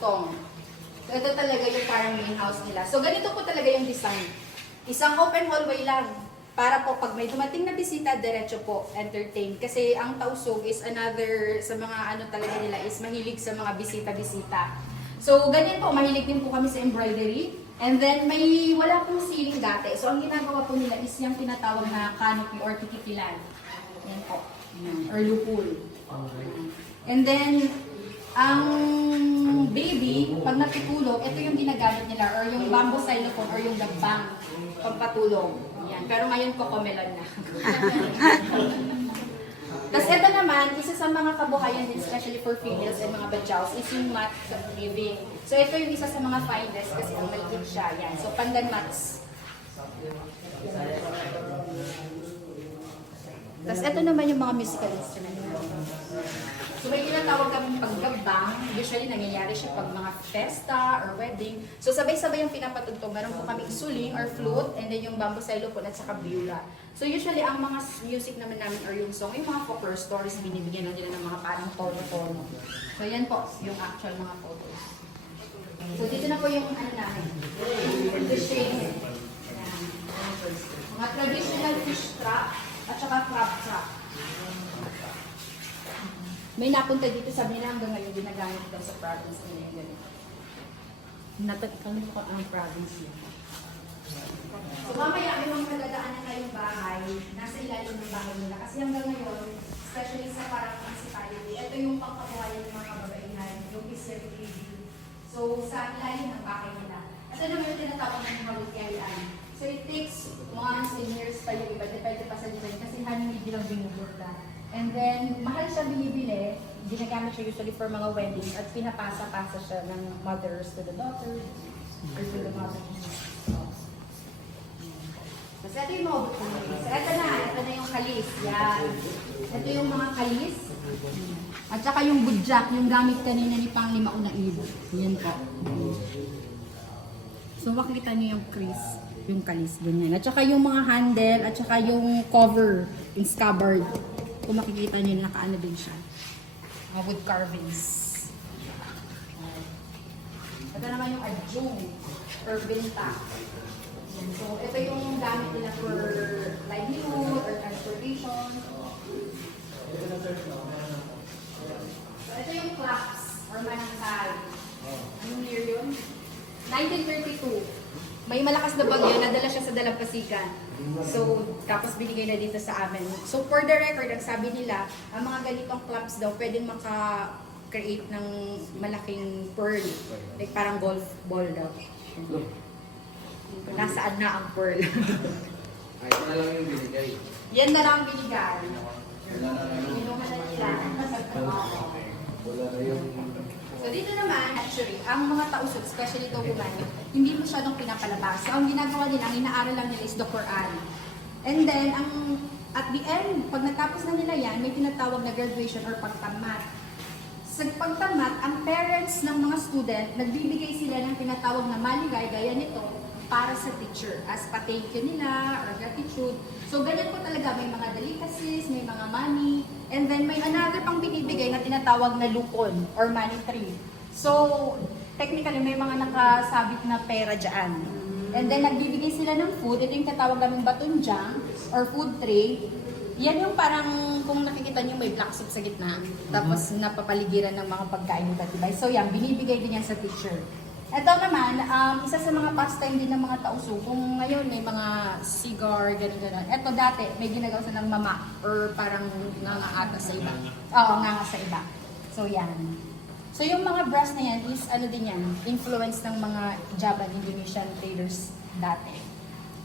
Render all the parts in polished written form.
Tong. So, ito talaga yung parang main house nila. So, ganito po talaga yung design. Isang open hallway lang. Para po pag may dumating na bisita, diretso po, entertain. Kasi ang Tausug is another, sa mga ano talaga nila, is mahilig sa mga bisita-bisita. So, ganyan po, mahilig din po kami sa embroidery. And then, wala pong ceiling dati. So, ang ginagawa po nila is yung tinatawag na canopy or titipilan. Yan po. Or lupul. And then, ang baby, pag napitulog, ito yung ginagamit nila, or yung bamboo xylophone, or yung gagbang, pagpatulog. Yan. Pero ngayon, kokomelon na. Tapos ito naman, isa sa mga kabuhayan din, especially for females and mga badyaws, is yung mat living. So ito yung isa sa mga finest kasi ang maliit siya. Yan. So pandan mats. Tapos ito naman yung mga musical instrument. So may tinatawag kami paggagbang. Usually nangyayari siya pag mga festa or wedding. So sabay-sabay yung pinapatugtog. Meron po kami suling or flute, and then yung bamboo xylophone at saka viola. So usually ang mga music naman namin or yung song, yung mga folklore stories, binibigyan na nila ng mga parang tono-tono. So yan po, yung actual mga photos. So dito na po yung ano namin, fishing. Mga traditional fish trap at saka crab trap. May napunta dito, sabi nila hanggang ngayon ginagamit daw sa province nila yung ganito. Natatangin ko ang province niya. So mamaya may mga nadadaanan kayong bahay, nasa ilalim ng bahay nila. Kasi hanggang ngayon, especially sa parang municipality, ito yung pangkabuhayan ng mga kababaihan, yung historic living. So sa ilalim ng bahay nila. Ito naman yung tinatawag ng mga lutyarian. So it takes months and years pa yung iba, depende pa sa design kasi hindi lang binuburda. And then, mahal siya binibili, ginagamit siya usually for mga weddings at pinapasa-pasa siya ng mothers to the daughters or to the mothers. Tapos ito yung mga bukuli. So ito na yung kalis. Yan. Ito yung mga kalis. At saka yung budyak, yung gamit kanina ni Panglima Unaid. Yan po. So makikita niyo yung crease, yung kalis, ganyan. At saka yung mga handle, at saka yung cover, yung scabbard. Kung makikita niyo, nakaano din siya. Mga wood carvings. Ito naman yung adjung or benta. So, ito yung gamit nila for livelihood or transportation. So, ito yung clocks or manangkal. Anong year yun? 1932. May malakas na bagyo, nadala siya sa Dalampasigan. So, tapos binigay na dito sa amin. So, for the record, ang sabi nila, ang mga ganitong clubs daw, pwedeng maka-create ng malaking pearl. Like parang golf ball daw. Nasaan na ang pearl? Ay, ito na lang yung binigay. Yan na lang binigay. Wala na lang yung... Inuman na nila. Wala na yung... So dito naman, actually, ang mga Tausug, especially Tuguman, hindi masyadong pinapalabas. So ang ginagawa nila, ang inaaral lang nila is the Quran. And then, at the end, pag natapos na nila yan, may tinatawag na graduation or pagtamat. Sa pagtamat, ang parents ng mga student, nagbibigay sila ng tinatawag na maligay, gaya nito, para sa teacher, as pa-thank you nila, or gratitude. So ganyan po talaga, may mga delicacies, may mga money, and then may another pang binibigay na tinatawag na lupon, or money tree. So, technically, may mga nakasabit na pera dyan. And then nagbibigay sila ng food, ito yung tatawag namin batunjang, or food tray. Yan yung parang, kung nakikita nyo, may black soup sa gitna. Tapos napapaligiran ng mga pagkain ng batibay. So yan, binibigay din yan sa teacher. Ito naman, isa sa mga pastime din ng mga Tausug. Kung ngayon may mga cigar, gano'n-gano'n. Ito dati, may ginagawa sa ng mama or parang nangaata sa iba. Oo, nganga sa iba. So yan. So yung mga brass na yan is ano din yan, influence ng mga Javan, Indonesian traders dati.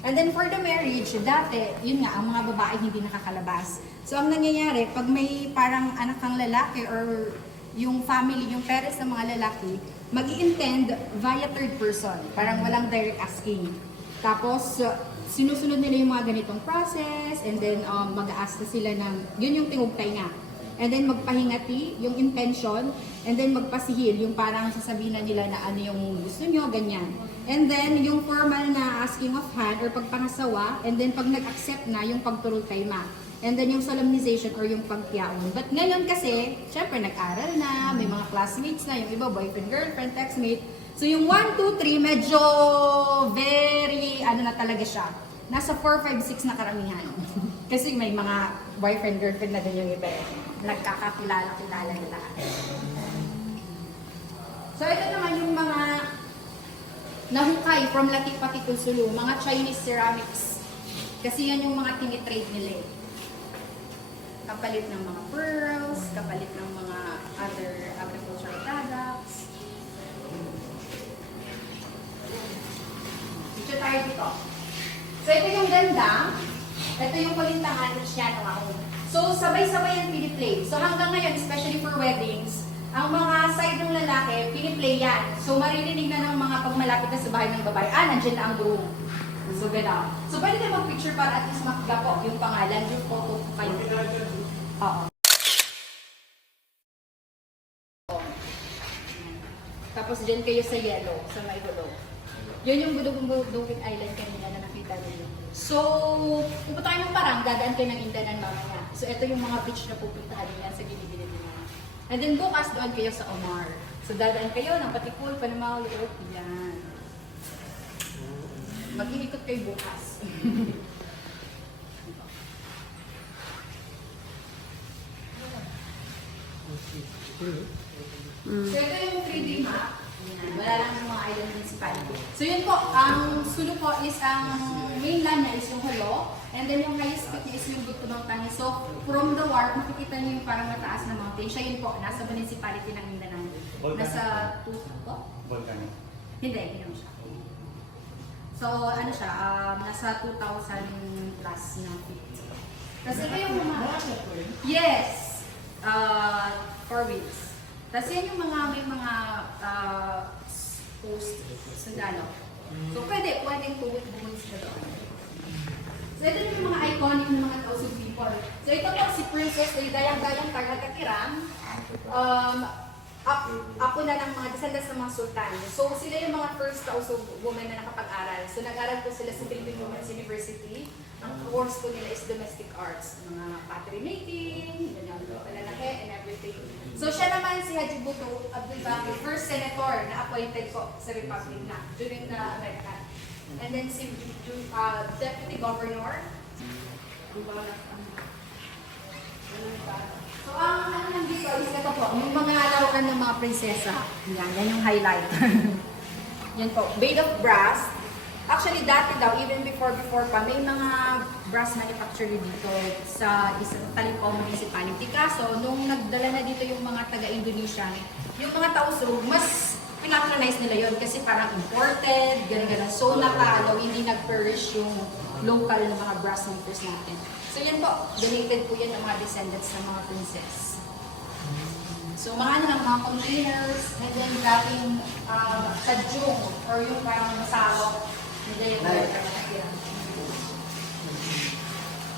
And then for the marriage, dati, yun nga, ang mga babae hindi nakakalabas. So ang nangyayari, pag may parang anak kang lalaki or yung family, yung parents ng mga lalaki, mag-i-intend via third person. Parang walang direct asking. Tapos, sinusunod nila yung mga ganitong process, and then mag-a-ask na sila ng, yun yung tingugtay nga. And then magpahingati, yung intention, and then magpasihil, yung parang sasabihin na nila na ano yung gusto nyo, ganyan. And then, yung formal na asking of hand or pagpangasawa, and then pag nag-accept na, yung pagturol kay ma. And then yung solemnization or yung pagtiyaon. But ngayon kasi, syempre nag-aral na, may mga classmates na, yung iba boyfriend, girlfriend, textmate. So yung 1, 2, 3, medyo very, ano na talaga siya. Nasa 4, 5, 6 na karamihan. Kasi may mga boyfriend, girlfriend na din yung iba. Nagkakakilala-kilala na lahat. So ito naman yung mga nahukay from Latik-Pati Sulu, mga Chinese ceramics. Kasi yan yung mga tinitrade nila eh. Kapalit ng mga pearls, kapalit ng mga other agricultural products. Picture tayo dito. So ito yung ganda, ito yung kulintangan siya ng ako. So sabay-sabay yung piniplay. So hanggang ngayon, especially for weddings, ang mga side ng lalaki, piniplay yan. So maririnig na ng mga pagmalapit na sa bahay ng babae, nandiyan na ang groom. So gano'n. So pwede na mag-picture para at least makita po yung pangalan, yung photo po kayo. Oo. Tapos dyan kayo sa yellow, sa may hulog. Yun yung Budugin Island kanina na nakita niyo. So, pupunta kayo ng Parang, dadaan kayo ng Indanan mamaya. So, ito yung mga beach na pupuntahan niya sa gilid-gilid niya. And then bukas, doon kayo sa Omar. So, dadaan kayo ng Patikul, Panamaw, York, yan. Mag-iikot kayo bukas. So, ito yung 3D map. Yan. Wala lang yung mga island municipality. So, yun po, ang Sulu po is ang mainland niya is yung Holo. And then yung highest peak niya is yung Butpunong Tangi. So, from the wharf, makikita niyo yung parang mataas na mountain. Siya yun po, nasa municipality ng Mindanao. Nasa 2 po? Volcano. Hindi, hindi naman siya. So, ano siya, nasa 2,000 plus na feet. Kasi ito yung mga... Yes! 4 weeks. Tapos yan yung mga, may mga post sundalo. So, pwedeng bumalik sila doon. So, ito yung mga iconic ng mga Tausug people. So, ito po si Princess Dayang-Dayang Tagatiram. Ako na ng mga descendants ng mga sultan. So, sila yung mga first Tausug women na nakapag-aral. So, nag-aral po sila sa Philippine Women's University. Ang course po nila is domestic arts. Mga pottery making, ganyan, palalaki, and everything. So, siya naman si Haji Buto Abdul Bakir, first senator na appointed po sa Republic na during the American. And then si Deputy Governor. So, ang ano lang dito is ito po, yung mga laruan ng mga prinsesa. Yan yung highlight. Yan po, made of brass. Actually, dati daw, even before pa, may mga brass manufacturer dito sa isang Talipaw Municipality. Kaso, nung nagdala na dito yung mga taga-Indonesia, yung mga Tausug, mas pinatronize nila yon kasi parang imported, gano'n-gano'n. So, nakalaw, hindi nag-perish yung local na mga brass makers natin. So, yan po, donated po yan ng mga descendants ng mga princess. So, mga ano lang, mga containers, and then dating sadyong, or yung parang masarok.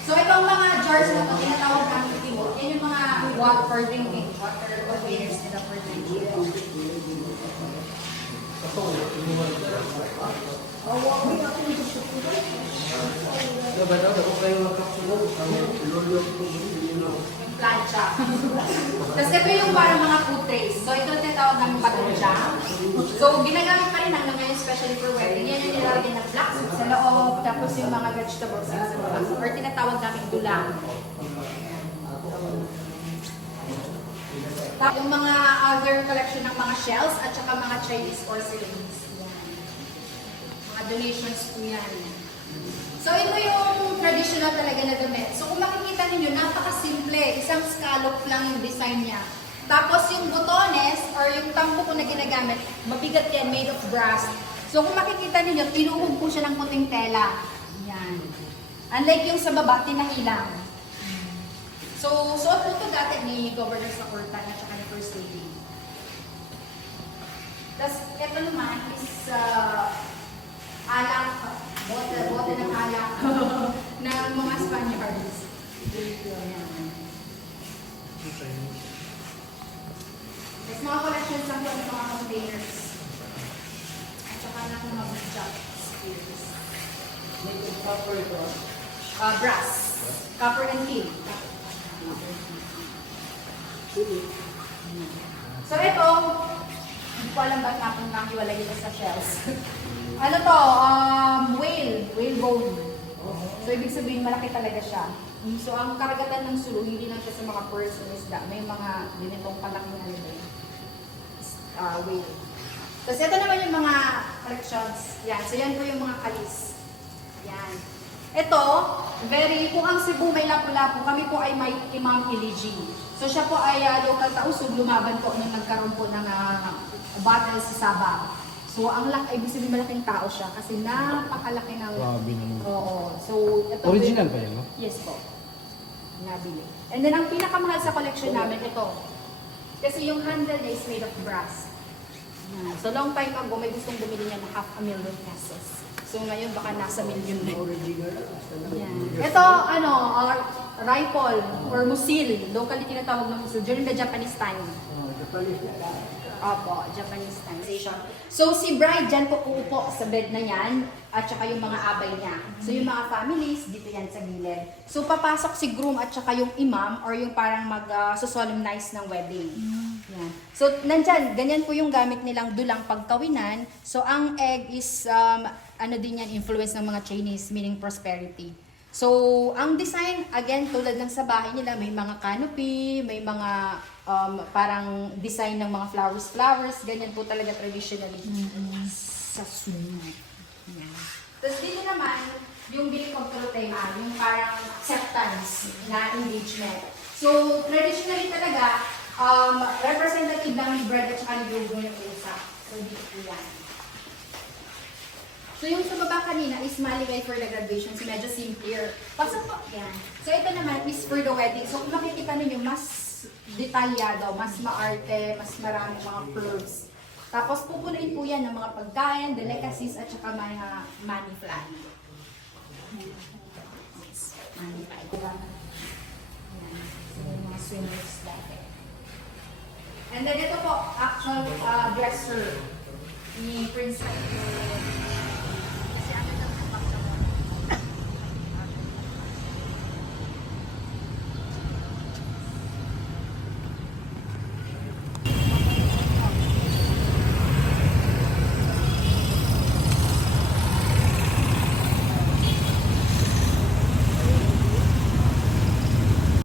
So, itong mga jars na ito, tinatawag namin timot, yan yung mga water for drinking, water containers nila for drinking. Yung plancha. Tapos ito yung parang mga food trays. So, ito tinatawag namin batonja. So, ginagamit pa rin hanggang ngayon, especially for wedding. Yan yung nilalagyan ng black soup sa loob, tapos yung mga vegetables sa baba. Or tinatawag namin dulang. Yung mga other collection ng mga shells at saka mga Chinese porcelains. Mga donations po yan. So, ito yung traditional talaga na damit. So, kung makikita ninyo, napakasimple. Isang scallop lang yung design niya. Tapos, yung botones or yung tampo ko na ginagamit, mabigat yan, made of brass. So, kung makikita ninyo, tinuhog po siya ng puting tela. Yan. Unlike yung sa baba, tinahilang. So, suot po ito dati ni Governor Sakurtan at saka ni First Lady. Tapos, ito naman is alak, bote ng alak ng mga Spaniards. Tapos, mga collections lang po ng mga containers. At saka ng mga butchak spears. Brass. Copper and tin. So ito, hindi ko alam ba't napunta hiwalay ito sa shells. Ano to? Whale bone. So ibig sabihin malaki talaga siya. So ang karagatan ng sulu, hindi lang siya sa mga pearls o isda. May mga ganitong palaking ano din. Whale. Tapos ito naman yung mga collections. Yan. So yan po yung mga kalis. Yan. Ito, kung ang Cebu may lapu-lapu, kami po ay may Imam Iliji. So siya po ay local tausug, lumaban po nung nagkaroon po ng battle sa Sabah. So ang ibig sabihin malaking tao siya kasi napakalaki ng... Grabe naman. Oo. So ito Original pa yan, no? Yes po. Nabili. And then ang pinakamahal sa collection namin ito. Kasi yung handle niya is made of brass. Yan. So long time ago, may gustong bumili niya ng 500,000 pesos. So ngayon baka nasa million na. Yan. Ito, rifle or musil. Locally tinatawag ng musil during the Japanese time. Opo, Japanese time. So si bride dyan po uupo sa bed na yan at saka yung mga abay niya. So yung mga families, dito yan sa gilid. So papasok si groom at saka yung imam or yung parang mag-solemnize ng wedding. Yan. So nandyan, ganyan po yung gamit nilang dulang pagkawinan. So ang egg is, din yan, influence ng mga Chinese, meaning prosperity. So, ang design, again, tulad ng sa bahay nila, may mga canopy, may mga parang design ng mga flowers, ganyan po talaga traditionally. Sa sunog. Yan. Tapos dito naman, yung bilik of tema, yung parang acceptance na engagement. So, traditionally talaga, representative lang ni bride at saka ni groom yung usap. So, dito po yan. So yung sa baba kanina is Maliway for the graduation, so medyo simpler. Pasok po, yan. So ito naman is for the wedding. So kung makikita ninyo, mas detalyado, mas maarte, mas marami mga curves. Tapos pupunuin po yan ng mga pagkain, delicacies, at saka mga money fly. Yes, money fly. Yan. So yung mga swimmers dati. And then ito po, actual dresser ni Prince.